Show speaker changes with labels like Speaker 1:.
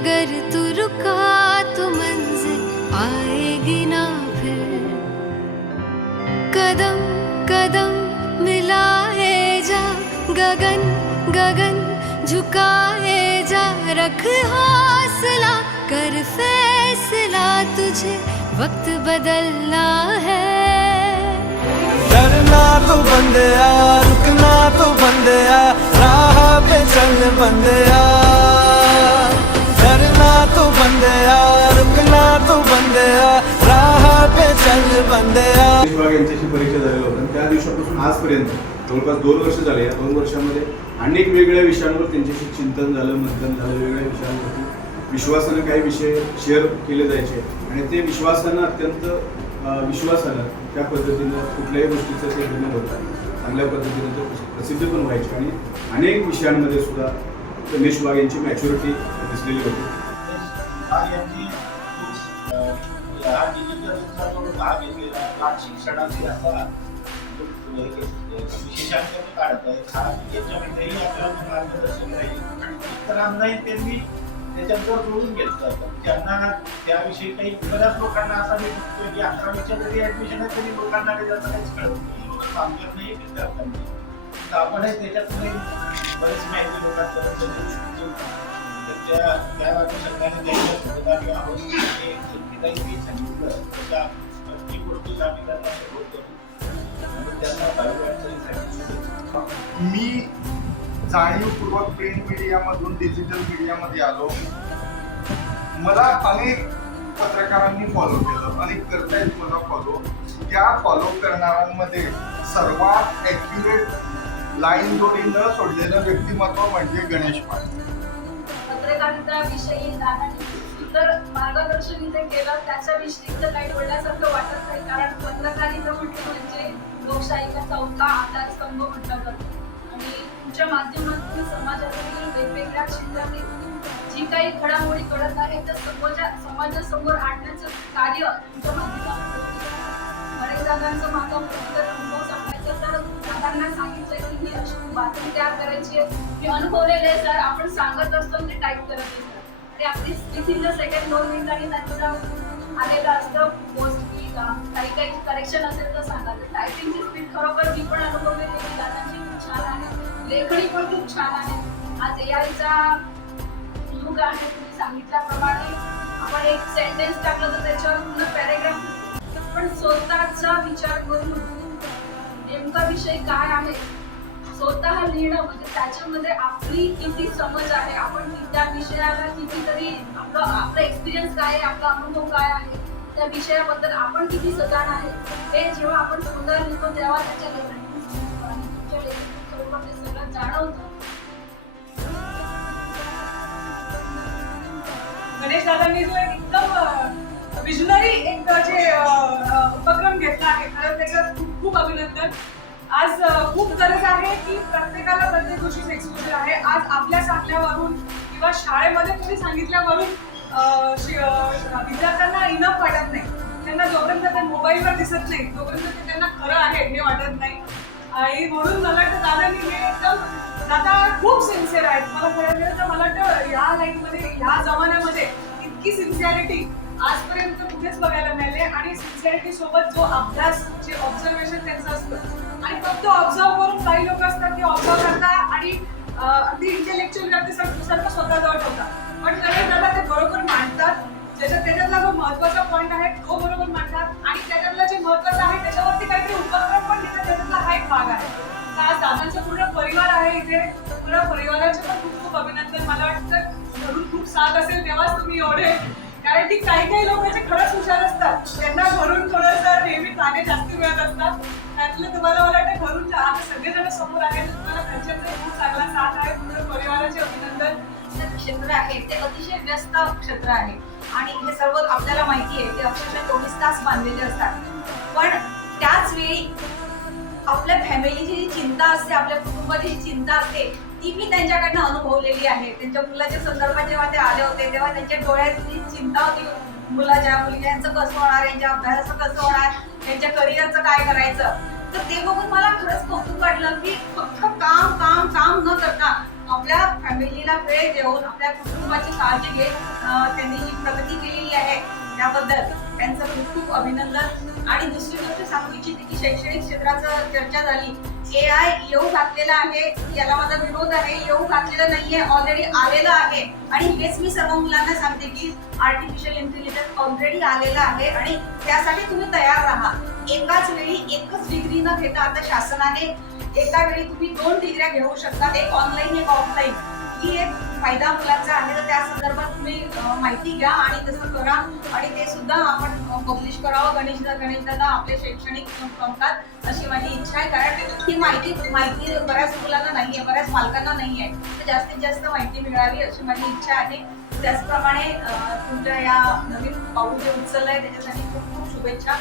Speaker 1: अगर तू रुका तो मंजिल आएगी ना फिर। कदम कदम मिलाए जा गगन गगन झुकाए जा रख हौसला कर फैसला तुझे वक्त बदलना है।
Speaker 2: डरना तो बंदया रुकना तो बंदया राह पे चल बंदया
Speaker 3: यांच्याशी परिचय झालेला होता. आणि त्या दिवसापासून आजपर्यंत जवळपास दोन वर्ष झाले या दोन वर्षामध्ये अनेक वेगवेगळ्या विषयांवर त्यांच्याशी चिंतन झालं मंथन झालं वेगवेगळ्या विषयांवरती विश्वासानं काही विषय शेअर केले जायचे. आणि ते विश्वासानं अत्यंत विश्वासानं त्या पद्धतीनं कुठल्याही गोष्टीचं ते न होता चांगल्या पद्धतीनं ते प्रसिद्ध पण व्हायचे. आणि अनेक विषयांमध्ये सुद्धा गणेश वाघ यांची मॅच्युरिटी दिसलेली होती.
Speaker 4: भाग घेतलेला आहे, शिक्षणाचे असा विशेषांक याच्यामध्येही आपल्याला मार्गदर्शन राहील इतरांनाही त्यांनी त्याच्याबरोबर जोडून घेतलं त्यांना त्याविषयी काही बऱ्याच लोकांना असा मी बघतोय की अकरावीच्या जरी ऍडमिशन आहे तरी लोकांना काही काहीच कळत नाही आमच्यात नाही विद्यार्थ्यांनी. तर आपणही त्याच्यात बरीच माहिती लोकांपर्यंत अनुषंगाने त्यांच्या आहोत ते मी सांगितलं आम्ही त्यांना सपोर्ट करू आणि त्यांना
Speaker 5: मी जाणीवपूर्वक प्रिंट मीडियामधून डिजिटल मीडियामध्ये आलो. मला अनेक पत्रकारांनी फॉलो केलं अनेक करता येईल मला फॉलो त्या फॉलो करणाऱ्यांमध्ये सर्वात ॲक्युरेट लाईन जोडी न सोडलेलं व्यक्तिमत्व म्हणजे गणेश पाटील.
Speaker 6: विषयी दादांनी इतर मार्गदर्शन इथे केलं त्याच्याविषयी इथं काही बोलण्यासारखं वाटत नाही. कारण पत्रकारिता म्हटलं म्हणजे लोकशाहीचा चौथा आधारस्तंभ म्हटला जातो. आणि तुमच्या माध्यमातून समाजातील वेगवेगळ्या क्षेत्रातील जी काही घडामोडी घडत आहे त्या समाजा समाजासमोर आणण्याचं कार्य तुमच्या माध्यमातून होतं. बरेच दादांचं माझा जर अनुभव सांगायचं तर दादांना सांगितलं बातमी तयार करायची आहे. मी अनुभवलेले आहे सर. आपण सांगत असतो ते टाईप करत असतो ते आपली विथिन द सेकंड दोन मिनिटांनी त्यांचं आलेलं असतं. पोस्ट की काही काही करेक्शन असेल तर सांगा. टायपिंगची स्पीड खरोखर मी पण अनुभवलेली आहे. दादांची खूप छान आहे. लेखणी पण खूप छान आहे. आज एआयचा युग आहे. तुम्ही सांगितल्याप्रमाणे आपण एक सेंटेन्स टाकलं तर त्याच्यावर पूर्ण पॅरेग्राफ पण स्वतःचा विचार करून नेमका विषय काय आहे? स्वतः लिहिणं म्हणजे त्याच्यामध्ये आपली किती समज आहे आपण त्या विषयाला कितीतरी आपलं आपला एक्सपिरियन्स काय आहे आपला अनुभव काय आहे त्या विषयाबद्दल आपण किती सजाण आहे हे जेव्हा आपण स्वतः लिहितो तेव्हा त्याच्या स्वरूपात ते सगळं जाणवतं.
Speaker 7: गणेश दादांनी जो एक एकदम विजनरी एक जे उपक्रम घेतला आहे खरं त्याच्यात खूप खूप अभिनंदन. खूप गरज आहे की प्रत्येकाला प्रत्येक गोष्टीचं एक्सपोजर आहे. आज आपल्या सांगण्यावरून किंवा शाळेमध्ये तुम्ही सांगितल्यावरून विद्यार्थ्यांना इनफ वाटत नाही. त्यांना जोपर्यंत ते मोबाईलवर दिसत नाही तोपर्यंत ते त्यांना खरं आहे हे वाटत नाही. आणि म्हणून मला वाटतं दादानी हे एकदम दादा खूप सिन्सिअर आहेत. मला खरं गेलं तर मला वाटतं या लाईनमध्ये या जमान्यामध्ये इतकी सिन्सिअरिटी आजपर्यंत कुठेच बघायला मिळाले सोबत जो अभ्यास जे ऑब्झर्वेशन त्यांचं असतं. आणि फक्त ऑब्झर्व करून काही लोक असतात ते ऑब्झर्व करतात आणि अगदी इंटेलेक्च्युअल करते सारखं स्वतःजवळ ठेवतात पण गणेश दादा ते बरोबर मांडतात. ज्याच्यात त्याच्यातला जो महत्त्वाचा पॉईंट आहे तो बरोबर मांडतात. आणि त्याच्यातला जे महत्वाचं आहे त्याच्यावरती काहीतरी उपक्रम पण तिथे त्याच्यातला हा एक भाग आहे. आज दादांचा पूर्ण परिवार आहे इथे. पूर्ण परिवाराचे पण खूप खूप अभिनंदन. मला वाटतं घरून खूप साथ असेल तेव्हाच तुम्ही एवढे कारण की काही काही लोकांचे खरंच हुशार असतात त्यांना घरून थोडंसं नेहमी ताने जास्त मिळत असतात त्यातलं तुम्हाला मला वाटतं घरून आता सगळेजण समोर आहेत तुम्हाला घरच्यांचा खूप चांगला साथ आहे पूर्ण परिवाराचे अभिनंदन.
Speaker 8: जे क्षेत्र आहे ते अतिशय व्यस्त क्षेत्र आहे. आणि हे सर्व आपल्याला माहिती आहे ते अक्षरशः चोवीस तास बांधलेले असतात. पण त्याच वेळी आपल्या फॅमिलीची जी चिंता असते आपल्या कुटुंबाची चिंता असते ती मी त्यांच्याकडनं अनुभवलेली आहे. त्यांच्या मुलाच्या संदर्भात जेव्हा ते आले होते तेव्हा त्यांच्या डोळ्यातली चिंता होती. मुलाच्या मुलग्यांचं कसं होणार यांच्या अभ्यासाचं कसं होणार त्यांच्या करिअरचं काय करायचं? तर ते बघून मला खरंच कौतुक वाटलं की फक्त काम काम काम न करता आपल्या फॅमिलीला वेळ देऊन आपल्या कुटुंबाची काळजी घेत त्यांनी प्रगती केलेली आहे. त्याबद्दल त्यांचं खूप खूप अभिनंदन. आणि दुसरी गोष्ट सांगू इच्छिते की शैक्षणिक क्षेत्राचं चर्चा झाली. ए आय येऊ घातलेला आहे. याला माझा विरोध आहे. येऊ घातलेला नाहीये. ऑलरेडी आलेलं आहे. आणि हेच मी सर्व मुलांना सांगते की आर्टिफिशियल इंटेलिजन्स ऑलरेडी आलेलं आहे. आणि त्यासाठी तुम्ही तयार राहा. एकाच वेळी एकच डिग्री न घेता आता शासनाने एका वेळी तुम्ही दोन डिग्र्या घेऊ शकता. एक ऑनलाईन एक ऑफलाईन ही एक फायदा मुलांचा आहे. तर त्या संदर्भात तुम्ही माहिती घ्या आणि तसं करा. आणि ते सुद्धा आपण पब्लिश करावं. गणेश गणेशदादा आपले शैक्षणिक संपतात अशी माझी इच्छा आहे. कारण ही माहिती माहिती बऱ्याच मुलांना नाहीये बऱ्याच पालकांना नाहीये तर जास्तीत जास्त माहिती मिळावी अशी माझी इच्छा आहे. त्याचप्रमाणे तुमच्या या नवीन पाऊल जे उचललंय त्याच्यासाठी खूप खूप शुभेच्छा.